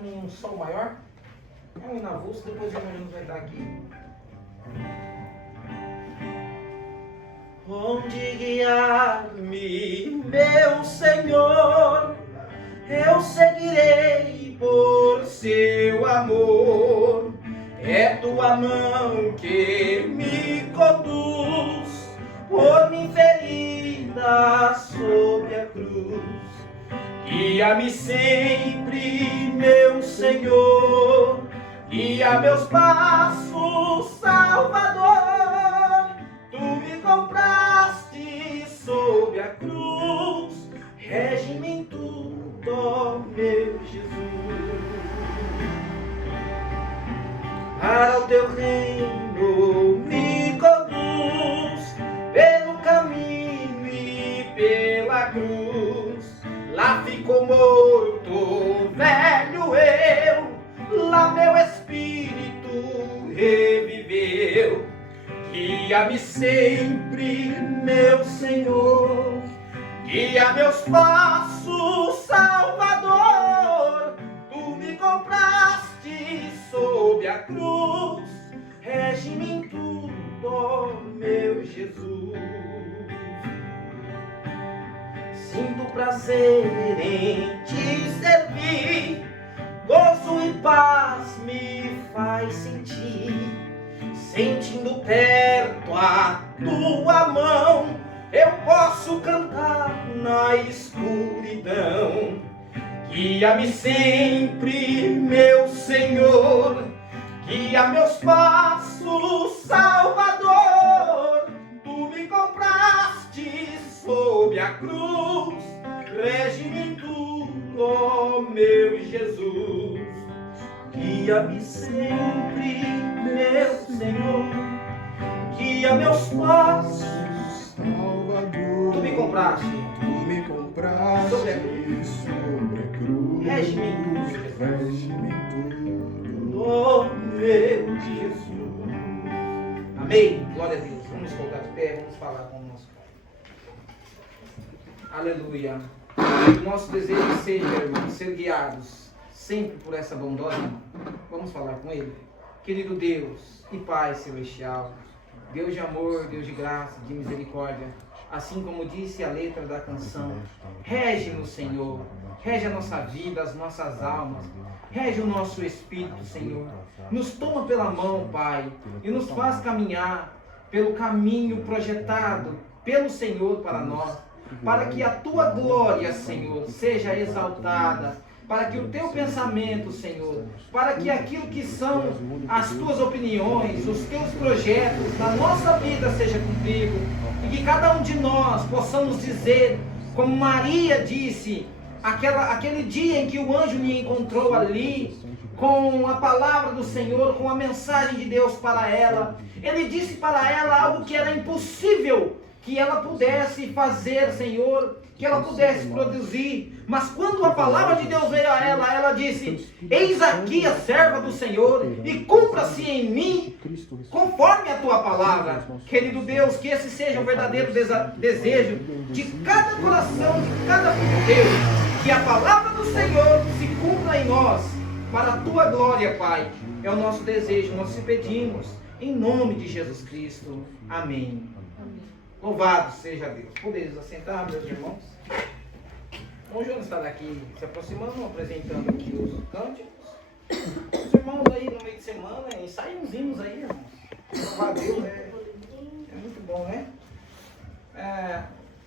bota em um sol maior. É um inavulso, depois o irmão vai dar aqui. Onde guiar-me, meu Senhor, eu seguirei por seu amor. É tua mão que me conduz, por mim ferida sob a cruz. Guia-me sempre, meu Senhor, guia meus passos, Salvador. Tu me compraste sob a cruz, rege-me em tudo, ó meu Jesus. Para o teu reino me conduz, pelo caminho e pela cruz. Lá ficou morto, velho eu, lá meu espírito reviveu. Guia-me sempre, meu Senhor, guia meus passos, Salvador. Tu me compraste sob a cruz, rege-me em tudo, ó meu Jesus. Sinto prazer em te servir, gozo e paz me faz sentir. Sentindo perto a tua mão, eu posso cantar na escuridão. Guia-me sempre, meu Senhor, guia meus passos, Salvador. Tu me compraste sob a cruz, rege-me em tudo, ó meu Jesus. Guia-me sempre, meu Senhor, guia meus passos, Salvador. Tu me compraste Sobre a cruz, rege-me em tudo, rege-me em tudo, ó meu Jesus. Amém? Glória a Deus. Vamos colocar de pé, vamos falar com o nosso Pai. Aleluia. O nosso desejo seja, irmãos, ser guiados sempre por essa bondosa mão. Vamos falar com Ele. Querido Deus e Pai Celestial, Deus de amor, Deus de graça, de misericórdia, assim como disse a letra da canção, rege-nos, Senhor, rege a nossa vida, as nossas almas, rege o nosso espírito, Senhor. Nos toma pela mão, Pai, e nos faz caminhar pelo caminho projetado pelo Senhor para nós, para que a Tua glória, Senhor, seja exaltada, para que o Teu pensamento, Senhor, para que aquilo que são as Tuas opiniões, os Teus projetos na nossa vida seja cumprido, e que cada um de nós possamos dizer, como Maria disse, aquele dia em que o anjo me encontrou ali, com a palavra do Senhor, com a mensagem de Deus para ela. Ele disse para ela algo que era impossível que ela pudesse fazer, Senhor, que ela pudesse produzir. Mas quando a palavra de Deus veio a ela, ela disse, eis aqui a serva do Senhor, e cumpra-se em mim conforme a tua palavra. Querido Deus, que esse seja o verdadeiro desejo de cada coração, de cada filho de Deus, que a palavra do Senhor se cumpra em nós, para a tua glória, Pai. É o nosso desejo, nós te pedimos, em nome de Jesus Cristo. Amém. Louvado seja Deus. Podeis assentar, meus irmãos. O João está daqui se aproximando, apresentando aqui os cânticos. Os irmãos aí no meio de semana ensaiam uns hinos aí, irmãos. Louvar a Deus é muito bom, né?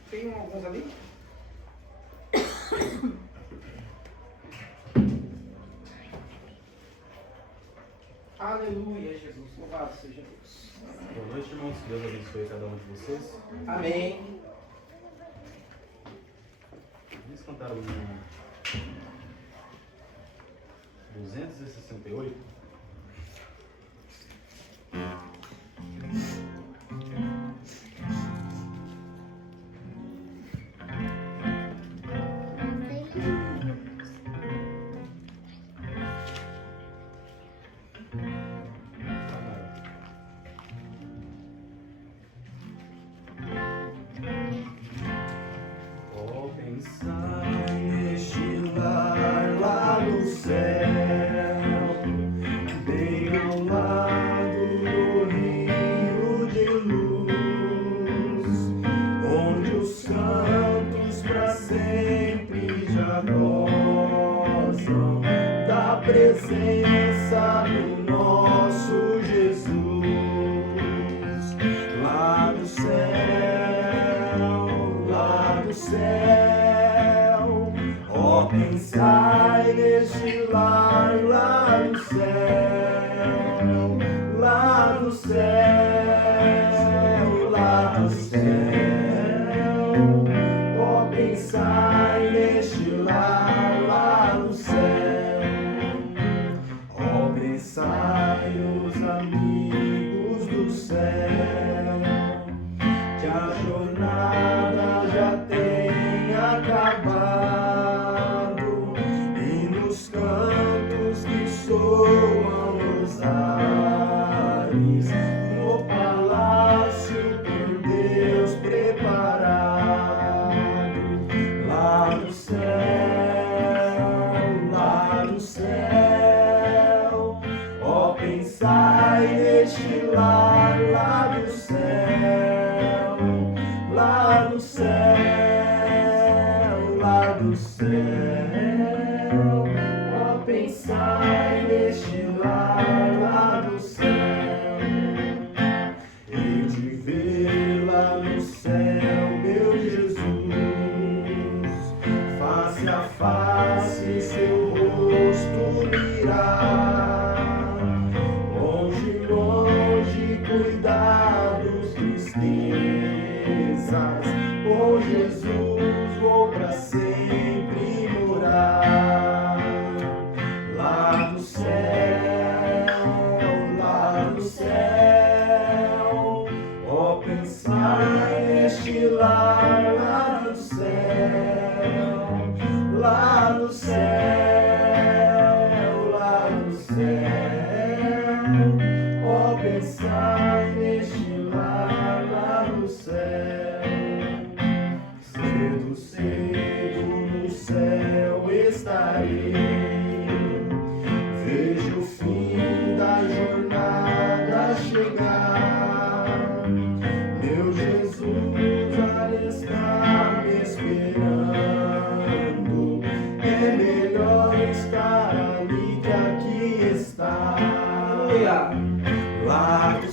Tem alguns ali. Aleluia, Jesus. Louvado seja Deus. Boa noite, irmãos. Deus abençoe cada um de vocês. Amém. Vamos cantar o hino 268. Ó, pensai neste lar lá no céu. visão da presença do nosso Jesus. Lá do céu, ó, quem sai deste lar, lá do céu, lá do céu, lá do céu, ó, quem sai deste lar, lá do céu, ó, quem sai os amigos do céu, que a jornada já tem acabado, e nos cantos que soam nos ares, no palácio por Deus preparado, lá do céu, ó, quem sai deste lar, lá do céu, lá do céu, lá do céu, ó, quem sai deste lar, lá do céu, e de ver lá no céu, meu Jesus, face a face seu rosto mirar, longe, longe, cuidados, tristezas, com Jesus vou pra sempre morar, lá do céu, ó, pensar neste lar, lá do céu, lá do céu, lá do céu, ó, pensar neste lar, lá do céu, cedo, cedo no céu estarei, vejo o fim da jornada chegar, meu Jesus ali está me esperando, é melhor estar ali que aqui está, lá do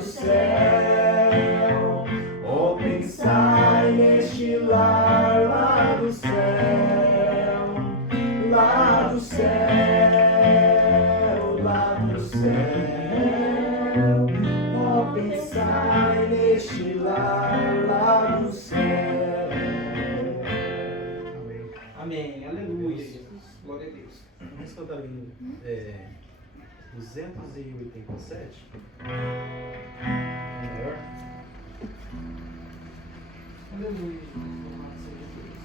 céu, ó, quem sai neste lar, lá do céu, lá do céu, lá do céu, ó, quem sai neste lar, lá do céu. Amém. Aleluia, Jesus. Glória a Deus. Vamos cantar ali 287. Maior. Aleluia, Jesus. Louvado seja Deus.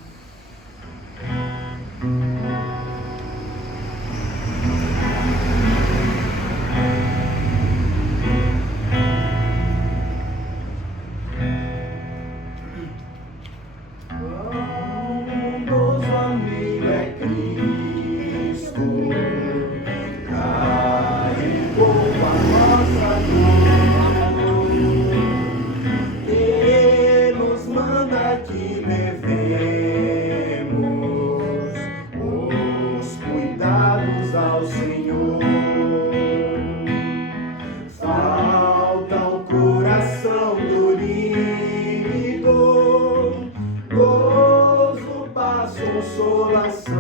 Nosso amigo é Cristo, carregou a nossa dor, e nos manda que levemos os cuidados ao Senhor. Falta o coração dorido, gozo, paz, consolação.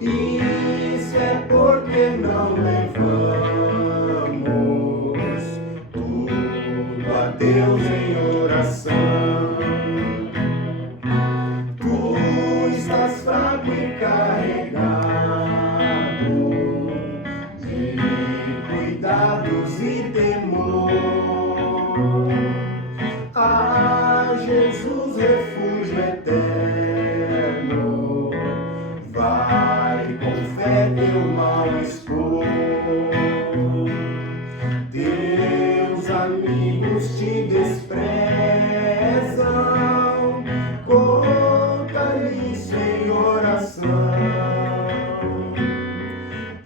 Isso é porque não levamos tudo a Deus em oração. Tu estás fraco e carregado de cuidados e temor. Ah, Jesus, refúgio eterno, vai com fé teu mal expor. Teus amigos te desprezam, conta-lhes em oração,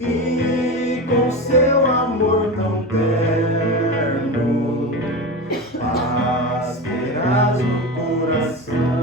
e com seu amor tão terno, paz terás no coração.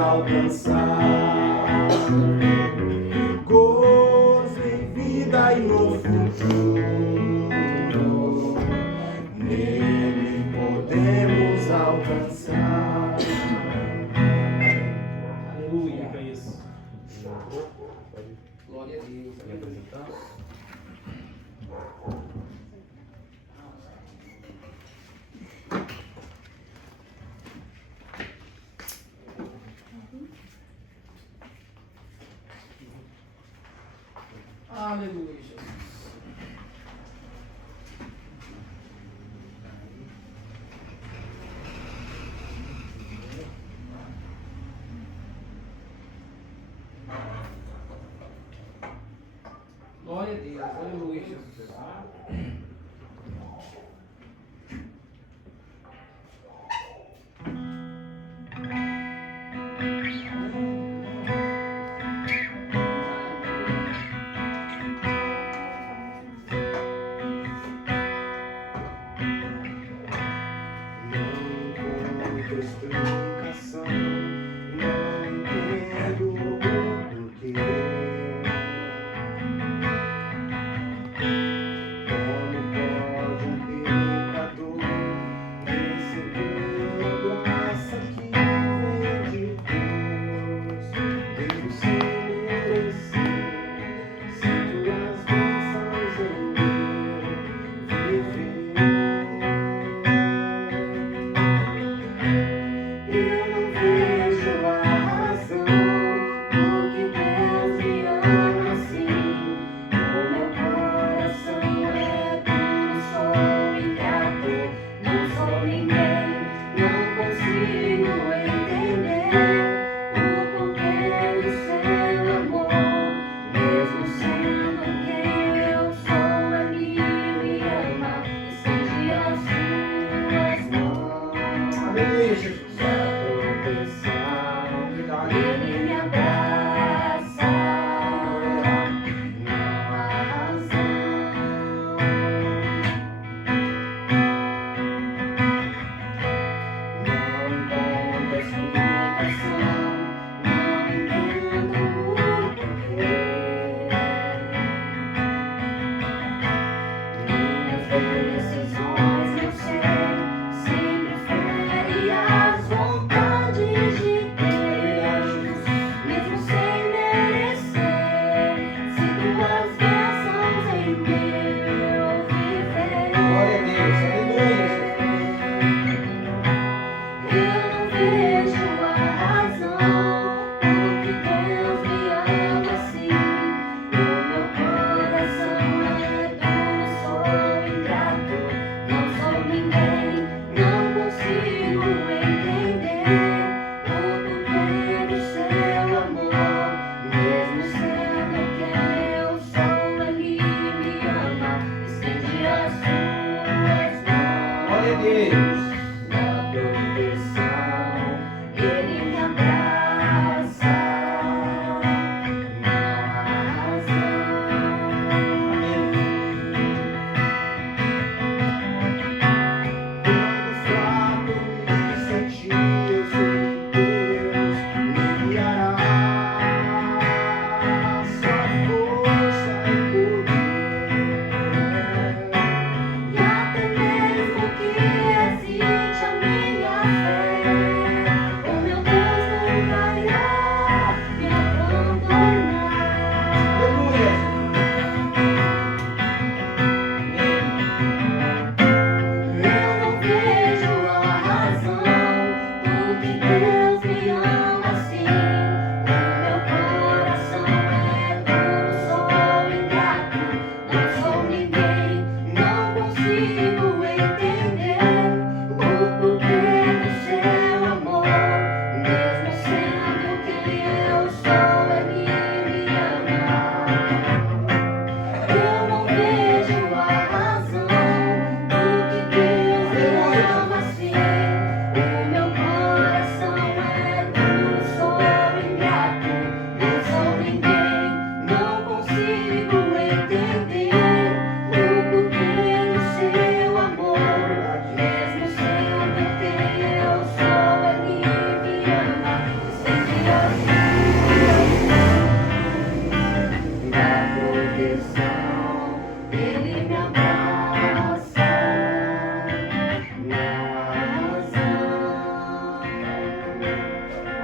alcançar gozo em vida e no futuro, nele podemos alcançar. Aleluia. Fica isso. Glória a Deus. Quer me apresentar? Aleluia, Jesus. Glória a Deus. Aleluia, Jesus. Não encontro explicação, não entendo o porquê.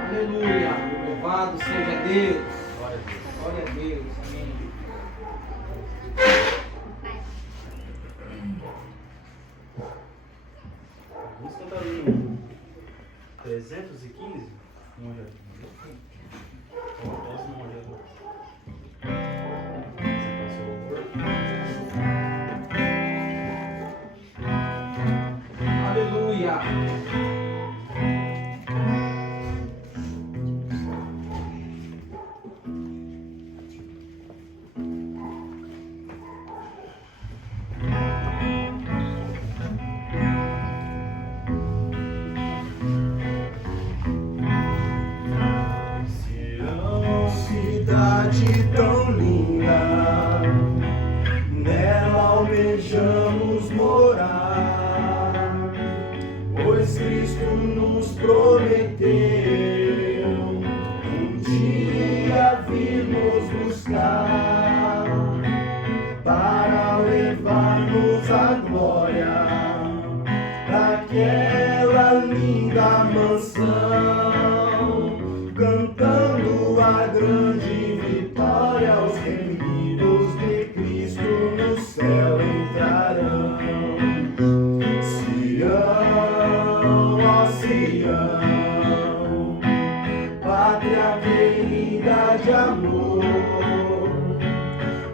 Aleluia. Louvado seja Deus. Glória a Deus. Glória a Deus. Amém. Vamos cantar ali 315. Vamos olhar. Posso não olhar. Você passou o louvor? Aleluia. Sião, cidade tão linda, nela almejamos morar, pois Cristo nos prometeu um dia vir nos buscar, para levar-nos a glória daquela linda mansão, cantando a grande vitória, os remidos de Cristo no céu entrarão. Sião, ó Sião, pátria querida de amor,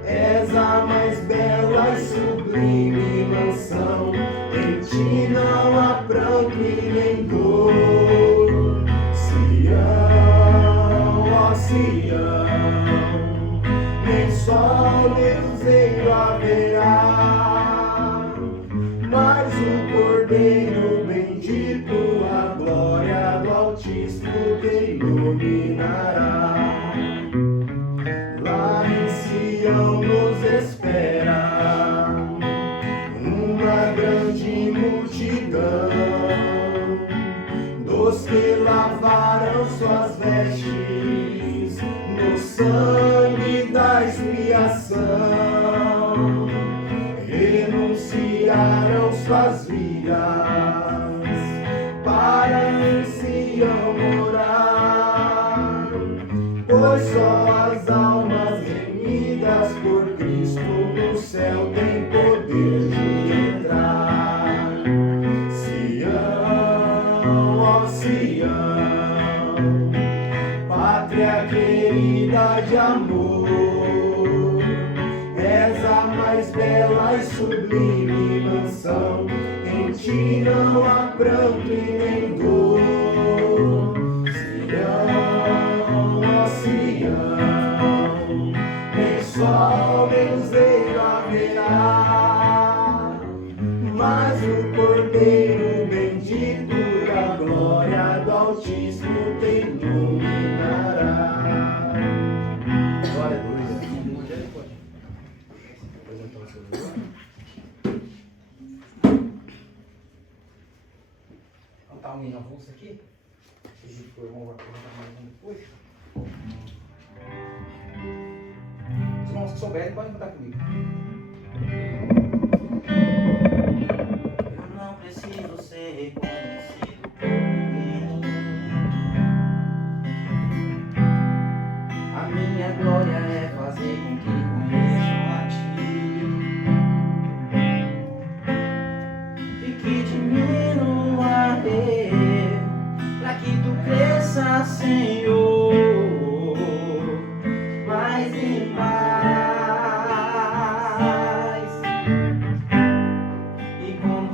és a mais bela e sublime mansão, em ti não há pranto e nem dor. Sião, ó Sião, nem sol nem luzeiro haverá, mas o Cordeiro bendito, a glória do Altíssimo te iluminará. Lá em Sião nos espera uma grande multidão dos que lavaram suas vestes no sangue da expiação, renunciaram suas vidas para em Sião morar, pois só as almas remidas por Cristo no céu têm poder de entrar. Sião, ó Sião, pátria querida de amor, és a mais bela e sublime mansão, em ti não há pranto e nem dor. Sião, ó Sião, nem sol nem luzeiro haverá, mas o Cordeiro bendito, a glória do Altíssimo te iluminará. Glória a Deus. Apresentar o seu louvor. Cantar um hino avulso aqui. Se o irmão vai cantar mais um depois. Os irmãos que souberem podem cantar comigo. Eu não preciso ser reconhecido por ninguém. A minha glória é fazer com que conheçam a ti, e que diminua eu, pra que tu cresça, Senhor, mais e mais. E como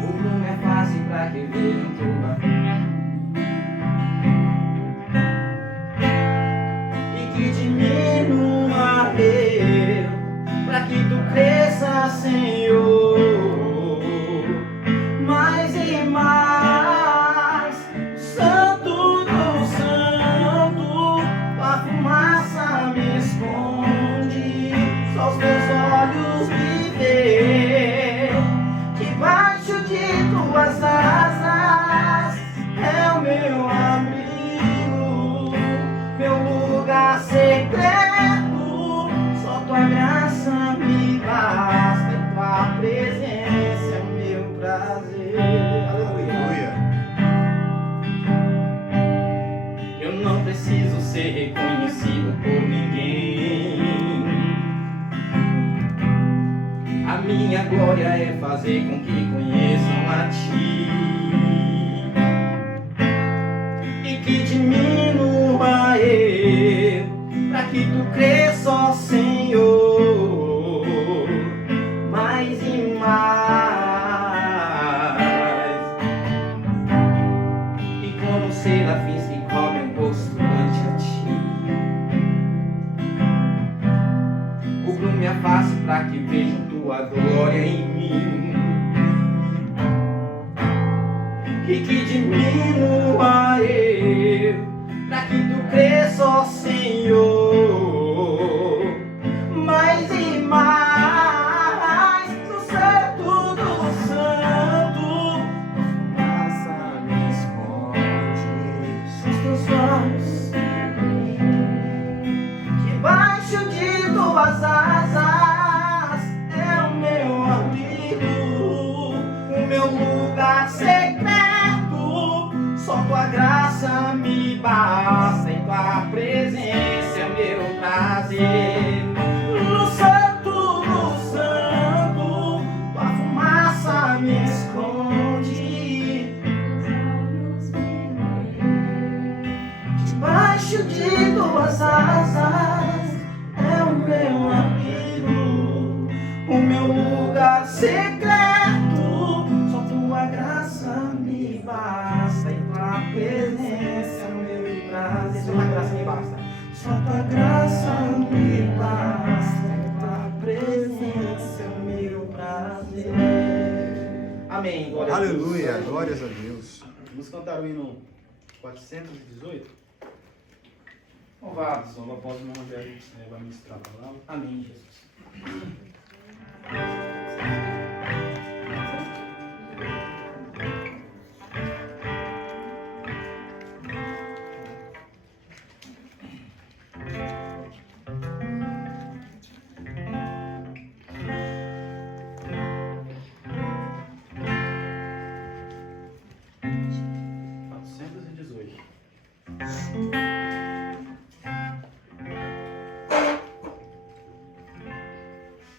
o rumo é fácil pra que vejam tua, e que diminua eu, pra que tu cresça, Senhor, mais e mais. Santo do santo, a fumaça me esconde, só os teus olhos me vê. Debaixo de tuas asas é o meu abrigo, meu lugar secreto. Só tua graça me basta, e tua presença é fazer com que conheçam a Ti e que diminua eu, pra que Tu cresça, ó Senhor, mais e mais. E como serafins que cobrem o rosto ante a Ti, cubro minha face pra que vejam Tua glória em mim e que diminua eu, pra que Tu cresça, ó Senhor, mais e mais. No santo do santo, Fumaça me esconde. os Teus olhos, debaixo de Tuas asas é o meu abrigo, o meu lugar secreto. Só Tua graça me basta, em Tua presença é meu prazer. No santo do santo, Tua fumaça me esconde, debaixo de Tuas asas é o meu abrigo, o meu lugar secreto. Só Tua graça me basta, em Tua presença é meu prazer. Só Tua graça me basta. Só Tua graça me basta, em Tua presença é meu prazer. Amém. Glória a Deus. Aleluia, glórias a Deus. Vamos cantar o hino 418. Louvado. Só após o irmão Rogério vai ministrar a palavra. Amém, Jesus.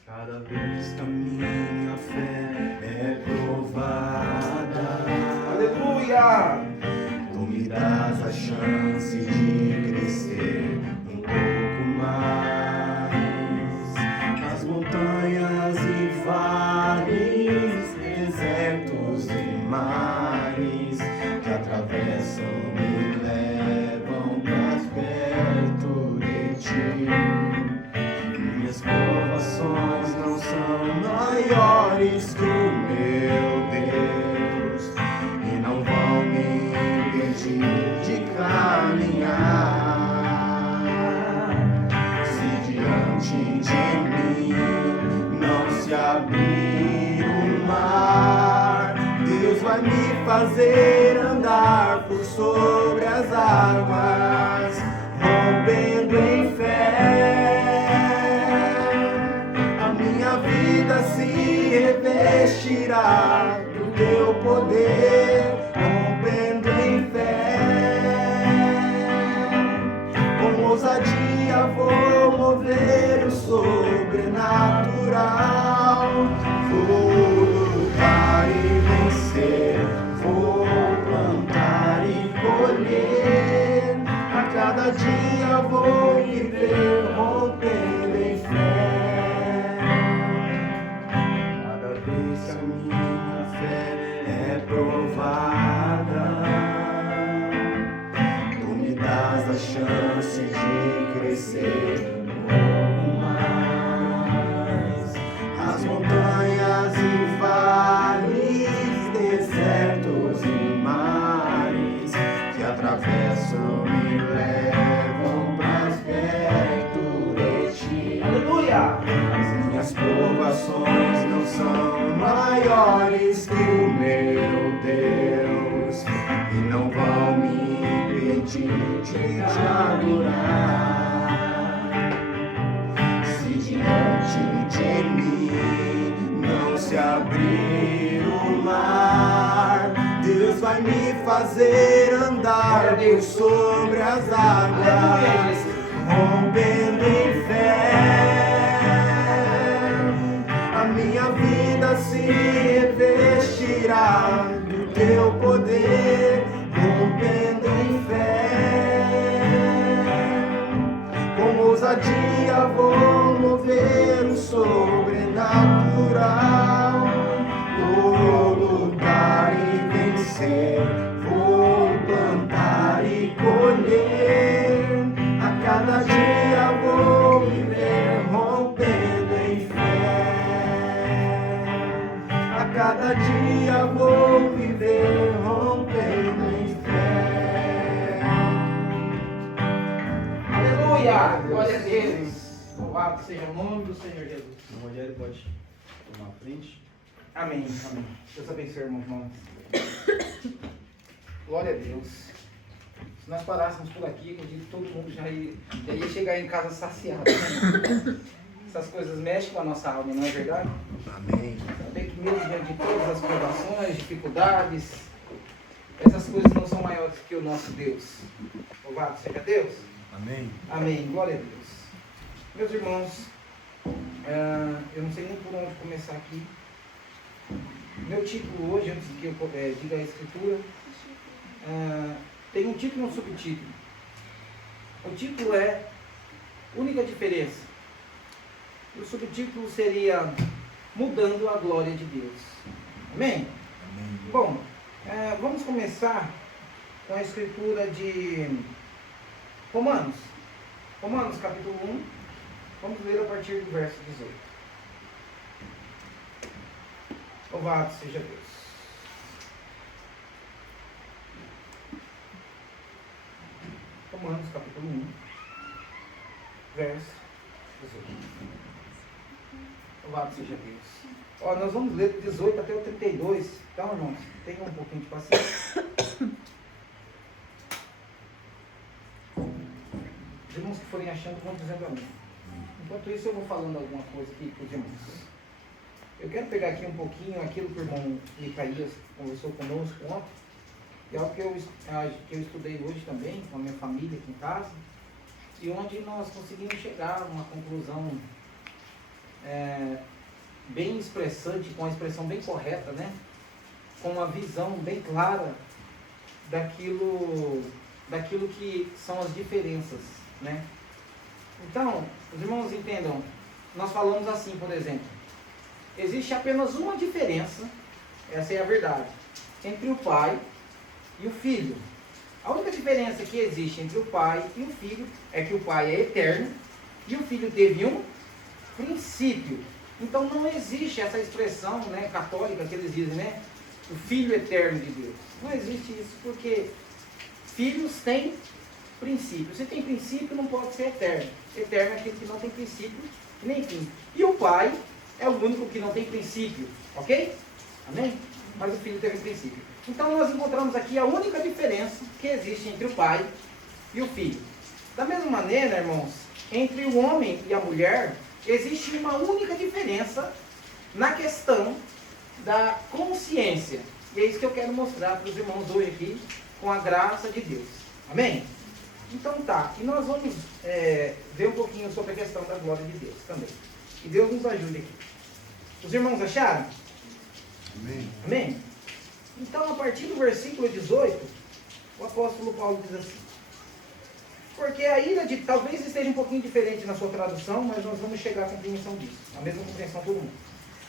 Cada vez que a minha fé é provada, Aleluia! Tu me das a chance de crescer um pouco mais. As montanhas e vales, desertos e mares que atravessam me levam mais perto de Ti. Minhas provações não são maiores que o meu Deus e não vão me impedir de caminhar. Se diante de mim não se abrir o mar, Deus vai me fazer andar por sobre as águas, rompendo em fé. Se revestirá do Teu poder, rompendo em fé. Com ousadia vou mover o sobrenatural. Vou lutar e vencer, vou plantar e colher. A cada dia vou viver, rompendo em fé. Se a minha fé é provada, Tu me das a chance de crescer um pouco mais. As montanhas e vales, desertos e mares que atravessam me levam mais perto de Ti. Aleluia! As minhas provações não são maiores que o meu Deus e não vão me impedir de Te adorar. Se diante de mim não se abrir o mar, Deus vai me fazer andar por sobre as águas, rompendo em fé. A minha vida se Louvado seja o nome do Senhor Jesus. O Rogério pode tomar a frente. Amém, amém. Deus abençoe, irmãos. Glória a Deus. Se nós parássemos por aqui, acredito que todo mundo já ia chegar em casa saciado. Né? Essas coisas mexem com a nossa alma, não é verdade? Amém. Saber que mesmo diante de todas as provações, dificuldades, essas coisas não são maiores que o nosso Deus. Louvado seja Deus. Amém. Amém. Glória a Deus. Meus irmãos, eu não sei nem por onde começar aqui. Meu título hoje, antes que eu diga a escritura, tem um título e um subtítulo. O título é Única Diferença. O subtítulo seria Mudando a Glória de Deus. Amém? Amém. Bom, vamos começar com a escritura de Romanos. Romanos capítulo 1. Vamos ler a partir do verso 18. Louvado seja Deus. Romanos capítulo 1, verso 18. Louvado seja Deus. Ó, nós vamos ler do 18 até o 32. Então, irmãos, tenham um pouquinho de paciência. Os irmãos que forem achando vão dizendo a mim. Enquanto isso, eu vou falando alguma coisa aqui para os irmãos. Eu quero pegar aqui um pouquinho aquilo que o irmão Micaías conversou conosco ontem, e é algo que eu estudei hoje também, com a minha família aqui em casa, e onde nós conseguimos chegar a uma conclusão bem expressante, com uma expressão bem correta, né? Com uma visão bem clara daquilo que são as diferenças, né? Então, os irmãos entendam, nós falamos assim, por exemplo, existe apenas uma diferença, essa é a verdade, entre o pai e o filho. A única diferença que existe entre o pai e o filho é que o pai é eterno e o filho teve um princípio. Então não existe essa expressão, né, católica que eles dizem, né? O filho eterno de Deus. Não existe isso, porque filhos têm princípio. Se tem princípio, não pode ser eterno. Eterno é aquele que não tem princípio nem fim. E o pai é o único que não tem princípio, ok? Amém? Mas o filho teve princípio. Então nós encontramos aqui a única diferença que existe entre o pai e o filho. Da mesma maneira, irmãos, entre o homem e a mulher, existe uma única diferença na questão da consciência. E é isso que eu quero mostrar para os irmãos hoje aqui, com a graça de Deus. Amém? Então tá, e nós vamos ver um pouquinho sobre a questão da glória de Deus também. Que Deus nos ajude aqui. Os irmãos acharam? Amém. Amém? Então, a partir do versículo 18, o apóstolo Paulo diz assim: porque a ira de... Talvez esteja um pouquinho diferente na sua tradução, mas nós vamos chegar à compreensão disso. A mesma compreensão todo mundo.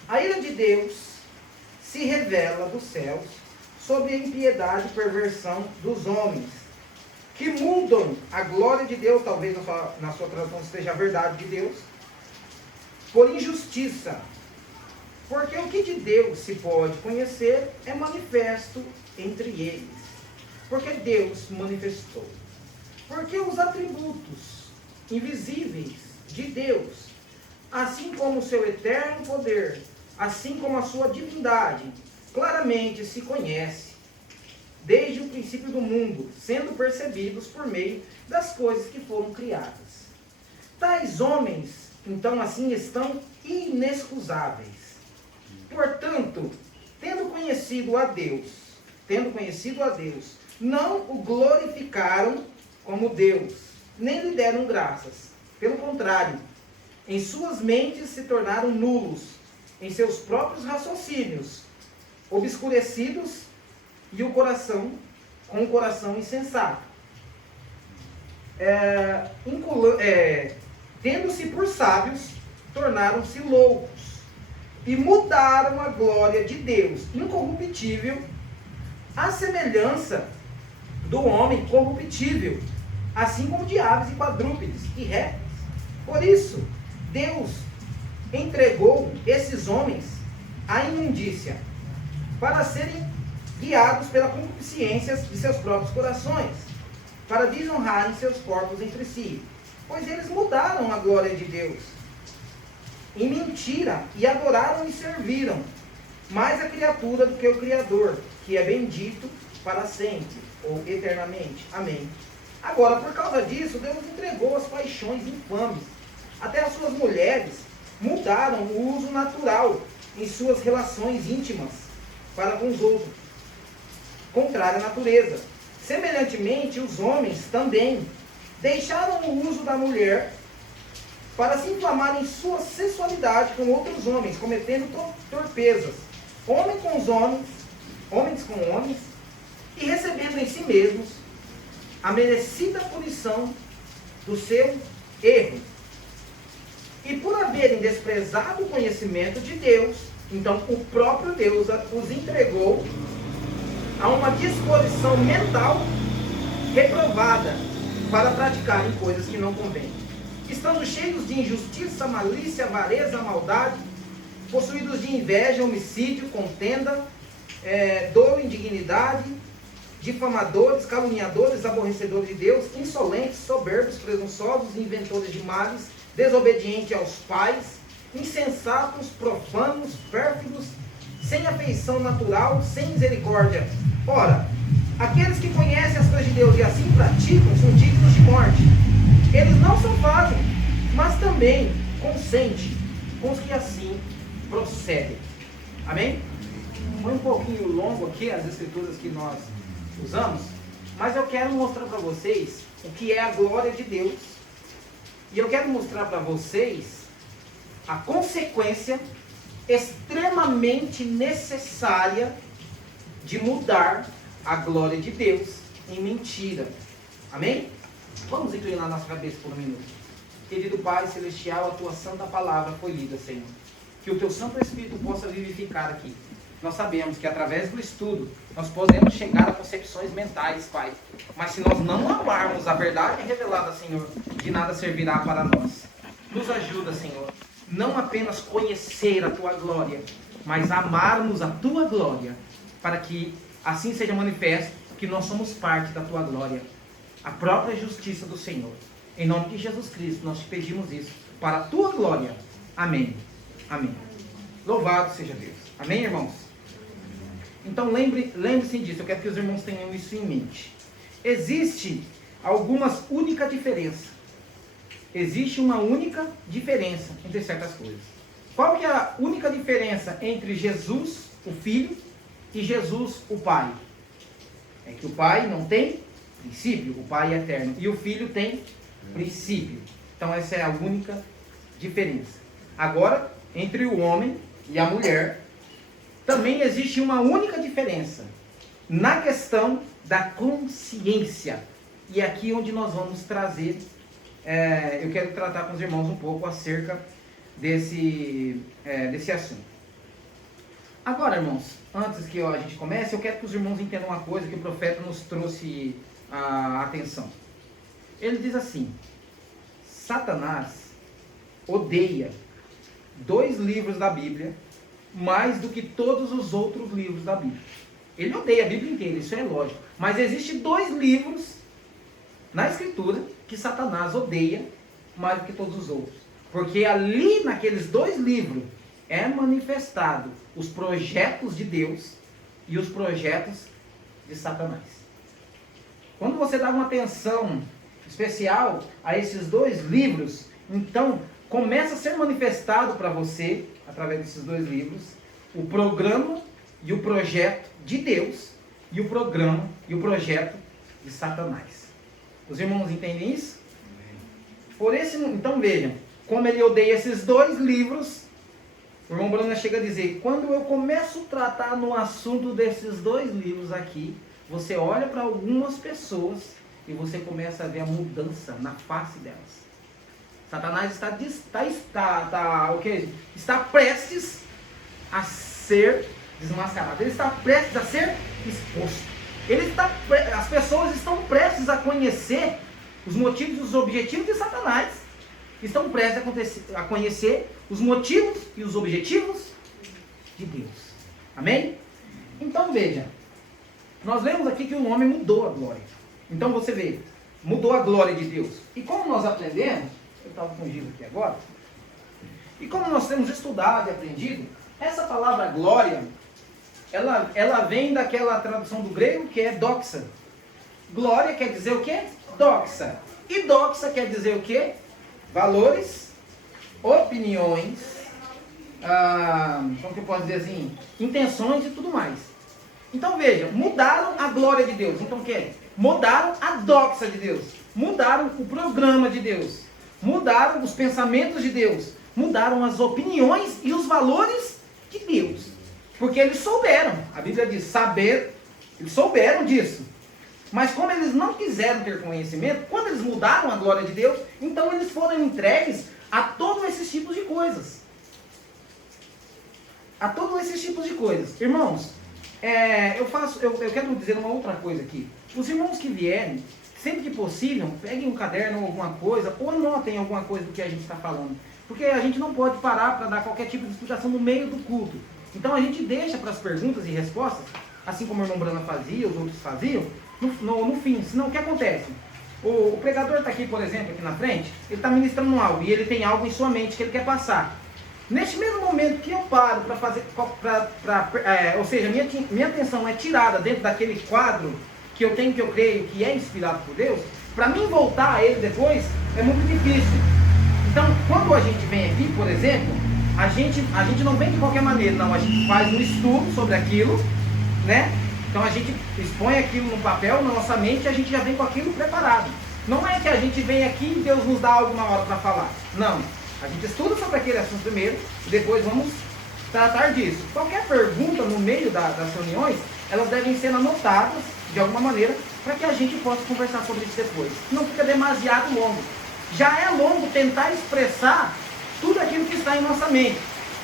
A ira de Deus se revela dos céus sobre a impiedade e perversão dos homens, que mudam a glória de Deus, talvez na sua tradução esteja a verdade de Deus, por injustiça. Porque o que de Deus se pode conhecer é manifesto entre eles. Porque Deus manifestou. Porque os atributos invisíveis de Deus, assim como o seu eterno poder, assim como a sua divindade, claramente se conhece desde o princípio do mundo, sendo percebidos por meio das coisas que foram criadas. Tais homens, então, assim, estão inexcusáveis. Portanto, tendo conhecido a Deus, não o glorificaram como Deus, nem lhe deram graças. Pelo contrário, em suas mentes se tornaram nulos, em seus próprios raciocínios, obscurecidos, e o coração, com o coração insensato. Tendo-se por sábios, tornaram-se loucos, e mudaram a glória de Deus, incorruptível, à semelhança do homem corruptível, assim como de aves e quadrúpedes e répteis. Por isso, Deus entregou esses homens à imundícia, para serem guiados pela concupiscência de seus próprios corações, para desonrarem seus corpos entre si. Pois eles mudaram a glória de Deus, em mentira e adoraram e serviram mais a criatura do que o Criador, que é bendito para sempre, ou eternamente. Amém. Agora, por causa disso, Deus entregou as paixões infames. Até as suas mulheres mudaram o uso natural em suas relações íntimas para com os outros, contrário à natureza. Semelhantemente, os homens também deixaram o uso da mulher para se inflamarem sua sensualidade com outros homens, cometendo torpezas, homens com homens, e recebendo em si mesmos a merecida punição do seu erro. E por haverem desprezado o conhecimento de Deus, então o próprio Deus os entregou a uma disposição mental reprovada para praticarem coisas que não convêm. Estando cheios de injustiça, malícia, avareza, maldade, possuídos de inveja, homicídio, contenda, dor, indignidade, difamadores, caluniadores, aborrecedores de Deus, insolentes, soberbos, presunçosos, inventores de males, desobedientes aos pais, insensatos, profanos, pérfidos, sem afeição natural, sem misericórdia. Ora, aqueles que conhecem as coisas de Deus e assim praticam são dignos de morte. Eles não só fazem, mas também consentem com os que assim procedem. Amém? Foi um pouquinho longo aqui as escrituras que nós usamos, mas eu quero mostrar para vocês o que é a glória de Deus. E eu quero mostrar para vocês a consequência extremamente necessária de mudar a glória de Deus em mentira. Amém? Vamos inclinar nossa cabeça por um minuto. Querido Pai Celestial, a tua santa palavra foi lida, Senhor. Que o teu Santo Espírito possa vivificar aqui. Nós sabemos que através do estudo nós podemos chegar a concepções mentais, Pai. Mas se nós não amarmos a verdade revelada, Senhor, de nada servirá para nós. Nos ajuda, Senhor, não apenas conhecer a tua glória, mas amarmos a tua glória, para que assim seja manifesto que nós somos parte da tua glória, a própria justiça do Senhor. Em nome de Jesus Cristo, nós te pedimos isso, para a tua glória. Amém. Amém. Louvado seja Deus. Amém, irmãos? Então lembre-se disso, eu quero que os irmãos tenham isso em mente. Existe algumas únicas diferenças. Existe uma única diferença entre certas coisas. Qual que é a única diferença entre Jesus, o Filho, e Jesus, o Pai? É que o Pai não tem princípio, o Pai é eterno, e o Filho tem princípio. Então essa é a única diferença. Agora, entre o homem e a mulher, também existe uma única diferença na questão da consciência. E é aqui onde nós vamos trazer, eu quero tratar com os irmãos um pouco acerca desse assunto. Agora, irmãos, antes que a gente comece, eu quero que os irmãos entendam uma coisa que o profeta nos trouxe a atenção. Ele diz assim: Satanás odeia 2 livros da Bíblia mais do que todos os outros livros da Bíblia. Ele odeia a Bíblia inteira, isso é lógico. Mas existem 2 livros na Escritura que Satanás odeia mais do que todos os outros. Porque ali naqueles 2 livros é manifestado os projetos de Deus e os projetos de Satanás. Quando você dá uma atenção especial a esses 2 livros, então começa a ser manifestado para você, através desses 2 livros, o programa e o projeto de Deus e o programa e o projeto de Satanás. Os irmãos entendem isso? Então vejam, como ele odeia esses 2 livros, o irmão Brana chega a dizer: quando eu começo a tratar no assunto desses 2 livros aqui, você olha para algumas pessoas e você começa a ver a mudança na face delas. Satanás está prestes a ser desmascarado. Ele está prestes a ser exposto. As pessoas estão prestes a conhecer os motivos e os objetivos de Satanás. Estão prestes a conhecer os motivos e os objetivos de Deus. Amém? Então veja, nós lemos aqui que o homem mudou a glória. Então você vê, mudou a glória de Deus. E como nós aprendemos, eu estava com o Gil aqui agora, E como nós temos estudado e aprendido, essa palavra glória, ela vem daquela tradução do grego que é doxa. Glória quer dizer o quê? Doxa. E doxa quer dizer o quê? Valores, opiniões, como que eu posso dizer assim? Intenções e tudo mais. Então veja, mudaram a glória de Deus. Então o que? Mudaram a doxa de Deus. Mudaram o programa de Deus. Mudaram os pensamentos de Deus. Mudaram as opiniões e os valores de Deus. Porque eles souberam. A Bíblia diz saber. Eles souberam disso. Mas como eles não quiseram ter conhecimento, quando eles mudaram a glória de Deus, então eles foram entregues a todos esses tipos de coisas. A todos esses tipos de coisas. Irmãos, eu quero dizer uma outra coisa aqui. Os irmãos que vierem, sempre que possível, peguem um caderno ou alguma coisa, ou anotem alguma coisa do que a gente está falando. Porque a gente não pode parar para dar qualquer tipo de explicação no meio do culto. Então a gente deixa para as perguntas e respostas, assim como o irmão Brana fazia, os outros faziam, no fim. Senão o que acontece? O pregador está aqui, por exemplo, aqui na frente, ele está ministrando algo e ele tem algo em sua mente que ele quer passar. Neste mesmo momento que eu paro para fazer, ou seja, minha atenção é tirada dentro daquele quadro que eu tenho, que eu creio que é inspirado por Deus, para mim voltar a ele depois é muito difícil. Então, quando a gente vem aqui, por exemplo, a gente não vem de qualquer maneira, não, a gente faz um estudo sobre aquilo, né? Então a gente expõe aquilo no papel, na nossa mente, e a gente já vem com aquilo preparado. Não é que a gente vem aqui e Deus nos dá alguma hora para falar. Não. A gente estuda sobre aquele assunto primeiro, e depois vamos tratar disso. Qualquer pergunta no meio das reuniões, elas devem ser anotadas de alguma maneira, para que a gente possa conversar sobre isso depois. Não fica demasiado longo. Já é longo tentar expressar tudo aquilo que está em nossa mente.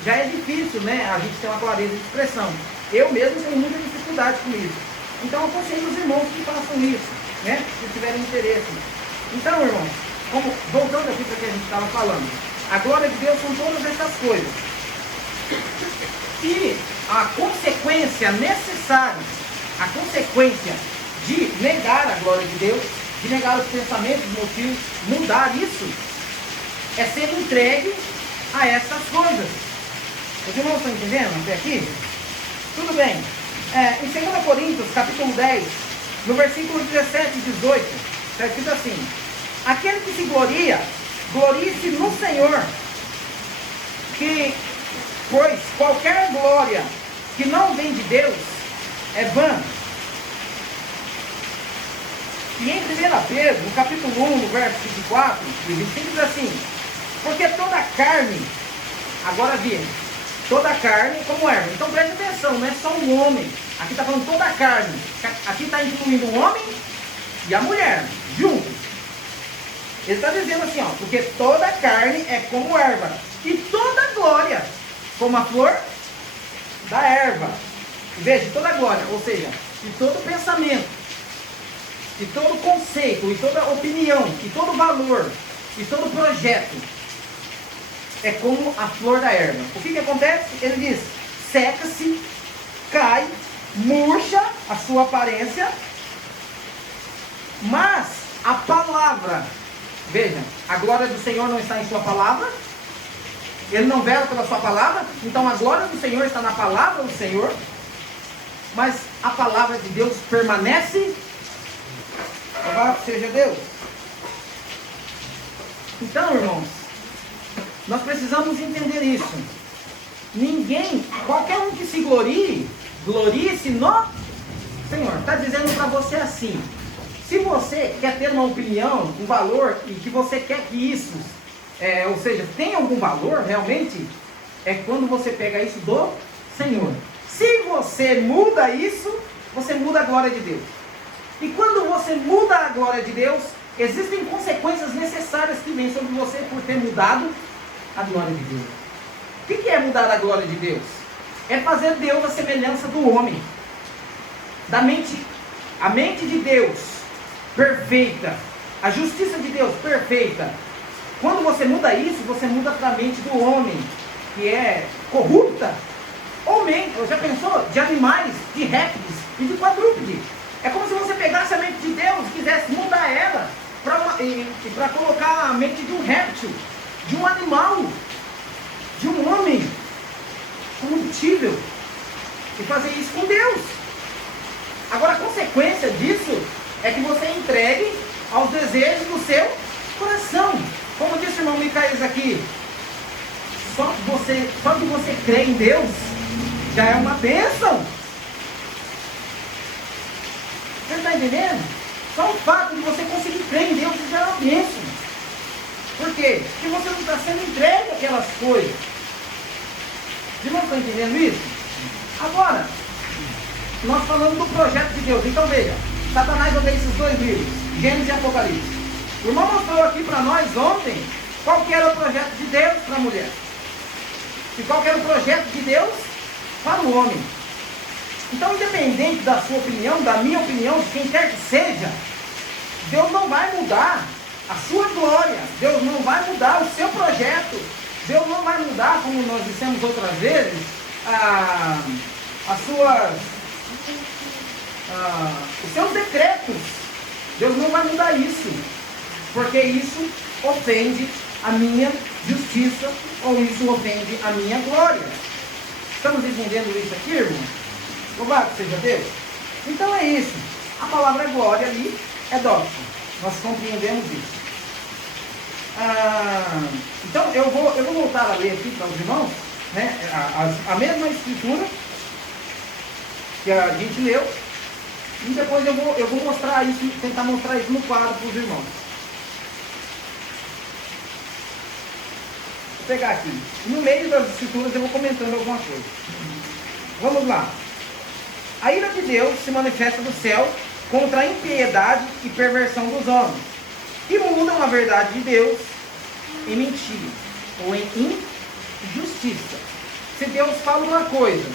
Já é difícil, né, a gente ter uma clareza de expressão. Eu mesmo tenho muita dificuldade com isso. Então eu aconselho os irmãos que façam isso, né, se tiverem interesse. Então, irmãos, voltando aqui para o que a gente estava falando, a glória de Deus são todas essas coisas. E a consequência necessária, a consequência de negar a glória de Deus, de negar os pensamentos, os motivos, mudar isso, é ser entregue a essas coisas. Os irmãos estão entendendo até aqui? Tudo bem. Em 2 Coríntios, capítulo 10, no versículo 17 e 18, está escrito assim: aquele que se gloria, glorie-se no Senhor, pois qualquer glória que não vem de Deus é vã. E em 1 Pedro, no capítulo 1, no verso 24 e 25, diz assim: porque toda carne, agora vê, toda carne como erva. Então preste atenção, não é só um homem. Aqui está falando toda a carne. Aqui está incluindo o homem e a mulher, juntos. Ele está dizendo assim, ó, porque toda carne é como erva, e toda glória como a flor da erva. Veja, toda glória, ou seja, e todo pensamento, e todo conceito, e toda opinião, e todo valor, e todo projeto é como a flor da erva. O que acontece? Ele diz, seca-se, cai, murcha a sua aparência, mas a palavra, veja, a glória do Senhor não está em sua palavra, ele não vela pela sua palavra, então a glória do Senhor está na palavra do Senhor, mas a palavra de Deus permanece. Louvado seja Deus. Então, irmãos, nós precisamos entender isso. Ninguém, qualquer um que se glorie, glorie-se no Senhor. Está dizendo para você assim: se você quer ter uma opinião, um valor, e que você quer que isso, ou seja, tenha algum valor realmente, é quando você pega isso do Senhor. Se você muda isso, você muda a glória de Deus. E quando você muda a glória de Deus, existem consequências necessárias que vêm sobre você por ter mudado a glória de Deus. O que é mudar a glória de Deus? É fazer Deus a semelhança do homem. A mente de Deus perfeita, a justiça de Deus perfeita. Quando você muda isso, você muda para a mente do homem, que é corrupta. Homem, já pensou? De animais, de répteis e de quadrúpedes. É como se você pegasse a mente de Deus e quisesse mudar ela para colocar a mente de um réptil, de um animal. de um homem corruptível e fazer isso com Deus. Agora, a consequência disso é que você entregue aos desejos do seu coração. Como disse o irmão Micaías aqui, só de você crer em Deus já é uma bênção. Você está entendendo? Só o fato de você conseguir crer em Deus já é uma bênção. Por quê? Porque você não está sendo entregue aquelas coisas. Os irmãos estão entendendo isso? Agora, nós falamos do projeto de Deus. Então veja, Satanás odeia esses dois livros, Gênesis e Apocalipse. O irmão mostrou aqui para nós ontem qual que era o projeto de Deus para a mulher. E qual que era o projeto de Deus para o homem. Então, independente da sua opinião, da minha opinião, de quem quer que seja, Deus não vai mudar a sua glória. Deus não vai mudar o seu projeto. Deus não vai mudar, como nós dissemos outras vezes, os seus decretos. Deus não vai mudar isso, porque isso ofende a minha justiça, ou isso ofende a minha glória. Estamos entendendo isso aqui, irmão? Louvado seja Deus. Então é isso. A palavra glória ali é doxa. Nós compreendemos isso. Então eu vou voltar a ler aqui para os irmãos, né, a mesma escritura que a gente leu, e depois eu vou mostrar isso, tentar mostrar isso no quadro para os irmãos. Vou pegar aqui. No meio das escrituras eu vou comentando alguma coisa. Vamos lá. A ira de Deus se manifesta do céu contra a impiedade e perversão dos homens, que mudam a verdade de Deus em mentira, ou em injustiça. Se Deus fala uma coisa,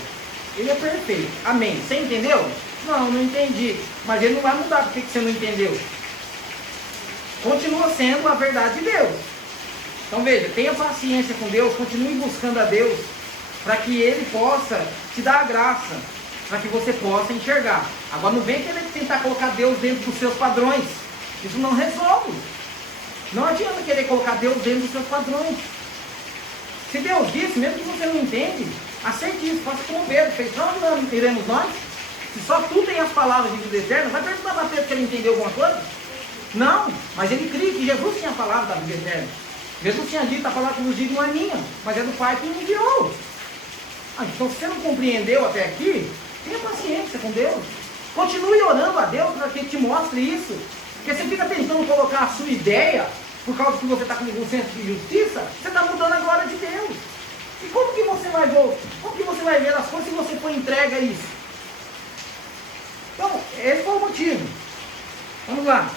Ele é perfeito. Amém. Você entendeu? Não entendi. Mas Ele não vai mudar. Por que você não entendeu? Continua sendo a verdade de Deus. Então veja, tenha paciência com Deus, continue buscando a Deus, para que Ele possa te dar a graça, para que você possa enxergar. Agora não vem querer tentar colocar Deus dentro dos seus padrões. Isso não resolve. Não adianta querer colocar Deus dentro dos seus padrões. Se Deus disse, mesmo que você não entende, aceite isso, faça como Pedro fez. Para onde iremos nós? Se só tu tem as palavras de vida eterna, vai perguntar para Pedro se ele entendeu alguma coisa? Não, mas ele cria que Jesus tinha a palavra da vida eterna. Jesus tinha dito, a palavra que nos diz não é minha, mas é do Pai que me enviou. Então se você não compreendeu até aqui, tenha paciência com Deus. Continue orando a Deus para que Ele te mostre isso. Porque você fica tentando colocar a sua ideia, por causa que você está com um senso de justiça, você está mudando a glória de Deus. E como que você vai ver as coisas se você for entregue a isso? Então, esse foi o motivo. Vamos lá.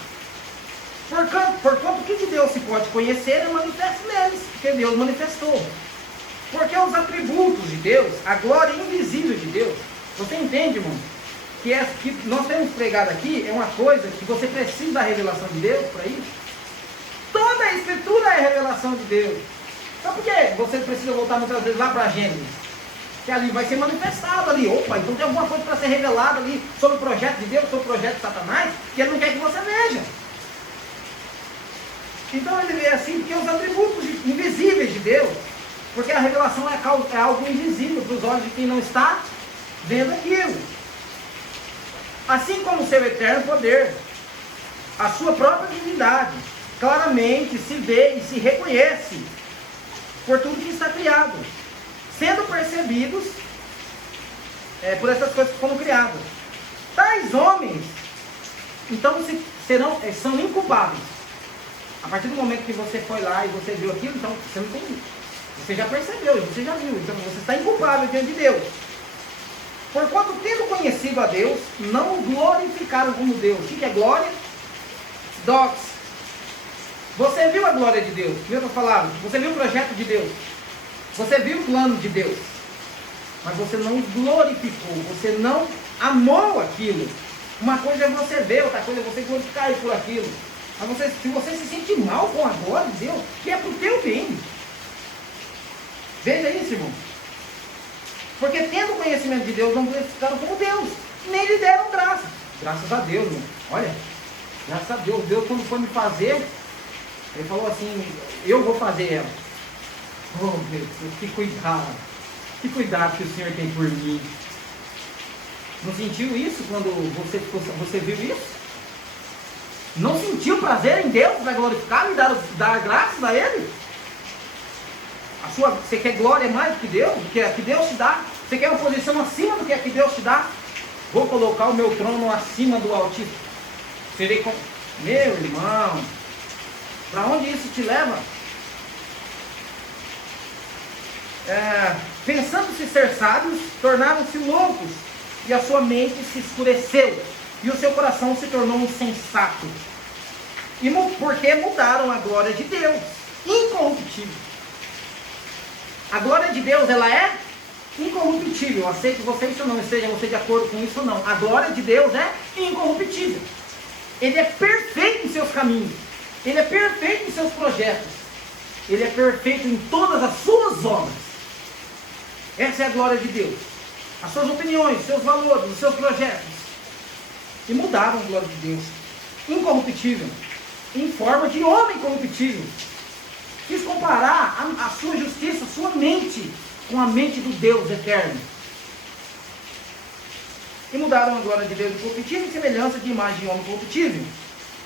Porquanto que de Deus se pode conhecer é manifesto neles, porque Deus manifestou. Porque os atributos de Deus, a glória invisível de Deus, você entende, irmão? Que nós temos pregado aqui é uma coisa que você precisa da revelação de Deus para isso. Toda a Escritura é revelação de Deus. Então por que você precisa voltar muitas vezes lá para Gênesis? Que ali vai ser manifestado ali. Opa, então tem alguma coisa para ser revelada ali sobre o projeto de Deus, sobre o projeto de Satanás, que ele não quer que você veja. Então ele vê assim, porque os atributos invisíveis de Deus, porque a revelação é algo invisível para os olhos de quem não está vendo aquilo. Assim como o seu eterno poder, a sua própria divindade, claramente se vê e se reconhece por tudo que está criado, sendo percebidos por essas coisas que foram criadas. Tais homens, então, são inculpáveis. A partir do momento que você foi lá e você viu aquilo, então você não tem. Você já percebeu, você já viu, então você está inculpável diante de Deus. Porquanto, tendo conhecido a Deus, não o glorificaram como Deus. O que é glória? Dox. Você viu a glória de Deus, viu outra palavra? Você viu o projeto de Deus, você viu o plano de Deus, mas você não glorificou, você não amou aquilo. Uma coisa é você ver, outra coisa é você glorificar por aquilo. Mas se você se sente mal com a glória de Deus, que é para o teu bem. Veja isso, irmão. Porque tendo conhecimento de Deus, não glorificaram como Deus, nem lhe deram graça. Graças a Deus, irmão. Olha, graças a Deus. Deus, quando foi me fazer, Ele falou assim, eu vou fazer ela. Oh, meu Deus, que cuidado que o Senhor tem por mim. Não sentiu isso quando você viu isso? Não sentiu prazer em Deus para glorificar e dar graças a Ele? Você quer glória mais do que Deus? Do que a que Deus te dá? Você quer uma posição acima do que a que Deus te dá? Vou colocar o meu trono acima do Altíssimo. Serei com... Meu irmão, para onde isso te leva? Pensando-se ser sábios, tornaram-se loucos, e a sua mente se escureceu, e o seu coração se tornou insensato. E porque mudaram a glória de Deus, incorruptível. A glória de Deus, ela é incorruptível. Aceite você isso ou não, esteja você de acordo com isso ou não. A glória de Deus é incorruptível. Ele é perfeito em seus caminhos. Ele é perfeito em seus projetos. Ele é perfeito em todas as suas obras. Essa é a glória de Deus. As suas opiniões, os seus valores, os seus projetos. E mudaram a glória de Deus. Incorruptível. Em forma de homem corruptível. Quis comparar a sua justiça, a sua mente, com a mente do Deus eterno. E mudaram a glória de Deus incorruptível em semelhança de imagem de homem corruptível,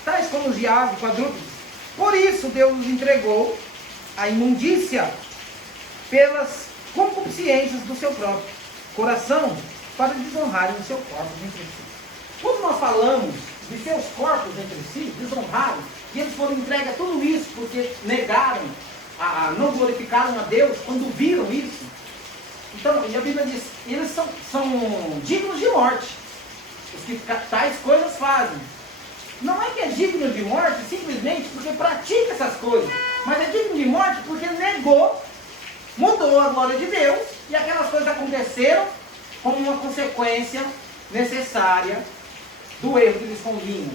tais como os aves, quadrúpedes. Por isso Deus os entregou à imundícia pelas concupiscências do seu próprio coração, para desonrarem o seu corpo entre si. Quando nós falamos de seus corpos entre si, desonraram, e eles foram entregues a tudo isso porque negaram, não glorificaram a Deus quando viram isso. Então, e a Bíblia diz, eles são dignos de morte, os que tais coisas fazem. Não é que é digno de morte simplesmente porque pratica essas coisas, mas é digno de morte porque negou, mudou a glória de Deus, e aquelas coisas aconteceram como uma consequência necessária do erro que eles convinham.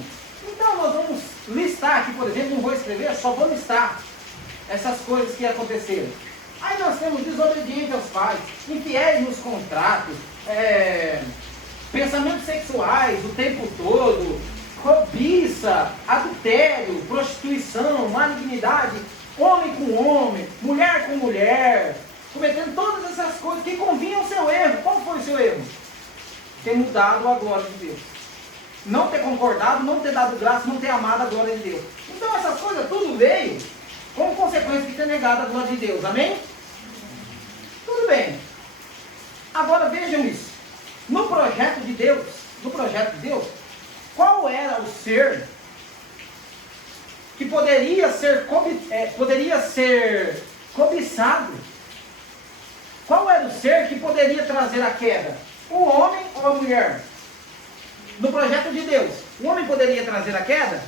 Então nós vamos listar aqui, por exemplo, não vou escrever, só vou listar essas coisas que aconteceram. Aí nós temos desobediente aos pais, infiéis nos contratos, pensamentos sexuais o tempo todo, cobiça, adultério, prostituição, malignidade, homem com homem, mulher com mulher, cometendo todas essas coisas que convinham ao seu erro. Qual foi o seu erro? Ter mudado a glória de Deus. Não ter concordado, não ter dado graça, não ter amado a glória de Deus. Então essas coisas tudo veio como consequência de ter negado a glória de Deus. Amém? Tudo bem. Agora vejam isso. No projeto de Deus, qual era o ser que poderia ser cobiçado? Qual era o ser que poderia trazer a queda? O homem ou a mulher? No projeto de Deus, o homem poderia trazer a queda?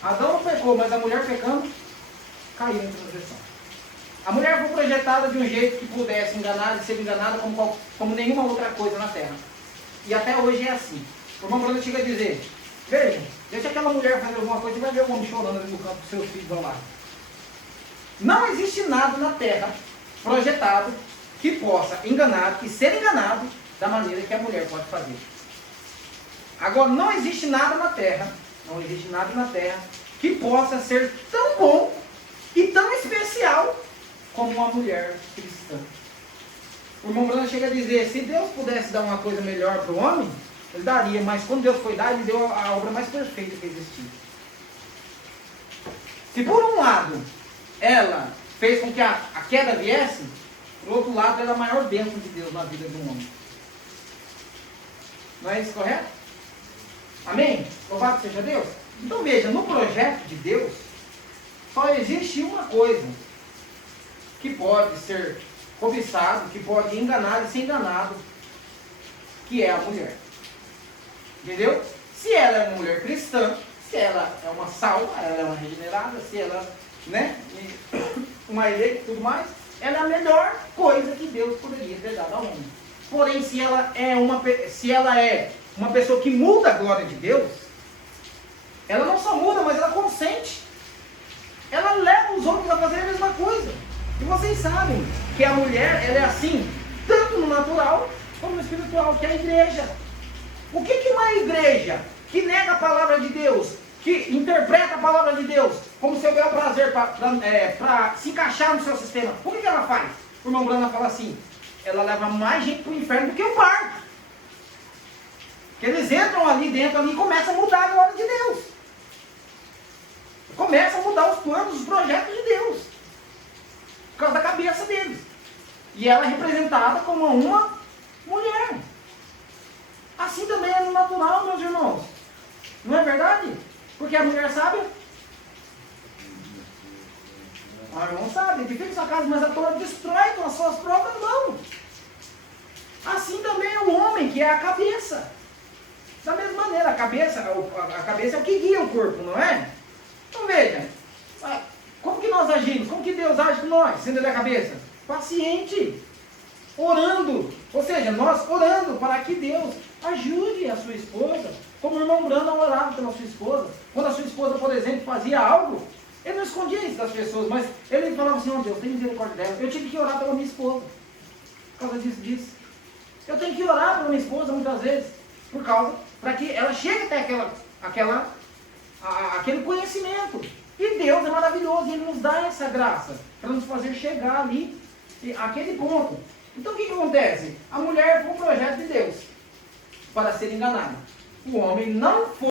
Adão não pecou, mas a mulher pecando, caiu em transgressão. A mulher foi projetada de um jeito que pudesse enganar e ser enganada como nenhuma outra coisa na terra. E até hoje é assim. O irmão Bruno chega a dizer, veja, deixa aquela mulher fazer alguma coisa e vai ver o homem chorando ali no campo, seus filhos vão lá. Não existe nada na terra projetado que possa enganar e ser enganado da maneira que a mulher pode fazer. Agora, não existe nada na terra que possa ser tão bom e tão especial como uma mulher cristã. O irmão Bruno chega a dizer, se Deus pudesse dar uma coisa melhor para o homem, ele daria, mas quando Deus foi dar, ele deu a obra mais perfeita que existia. Se por um lado ela fez com que a queda viesse, por outro lado ela é a maior bênção de Deus na vida de um homem. Não é isso correto? Amém? Louvado seja Deus. Então veja, no projeto de Deus, só existe uma coisa que pode ser cobiçado, que pode enganar e ser enganado, que é a mulher. Entendeu? Se ela é uma mulher cristã, se ela é uma salva, ela é uma regenerada, se ela, uma eleita e tudo mais, ela é a melhor coisa que Deus poderia ter dado ao homem. Porém, se ela é uma pessoa que muda a glória de Deus, ela não só muda, mas ela consente. Ela leva os homens a fazer a mesma coisa. E vocês sabem que a mulher, ela é assim, tanto no natural como no espiritual, que é a igreja. O que é uma igreja que nega a palavra de Deus, que interpreta a palavra de Deus como seu bel prazer para se encaixar no seu sistema. Por que ela faz? O irmão Brana fala assim, ela leva mais gente para o inferno do que o parto. Que eles entram ali dentro ali, e começam a mudar a hora de Deus. Começam a mudar os planos, os projetos de Deus. Por causa da cabeça deles. E ela é representada como uma mulher. Assim também é no natural, meus irmãos. Não é verdade? Porque a mulher sábia, o irmão sabe, edifica sua casa, mas a torre destrói com as suas próprias mãos. Assim também é o homem, que é a cabeça. Da mesma maneira, a cabeça é o que guia o corpo, não é? Então veja, como que nós agimos? Como que Deus age com nós, sendo Ele a cabeça? Paciente, orando. Ou seja, nós orando para que Deus ajude a sua esposa, como o irmão Brandon orava pela sua esposa. Quando a sua esposa, por exemplo, fazia algo, ele não escondia isso das pessoas, mas ele falava assim, Deus, tem misericórdia dela. Eu tive que orar pela minha esposa, por causa disso. Eu tenho que orar pela minha esposa muitas vezes, para que ela chegue até aquele conhecimento. E Deus é maravilhoso, Ele nos dá essa graça, para nos fazer chegar ali, àquele ponto. Então o que acontece? A mulher foi um projeto de Deus, para ser enganada. O homem não foi.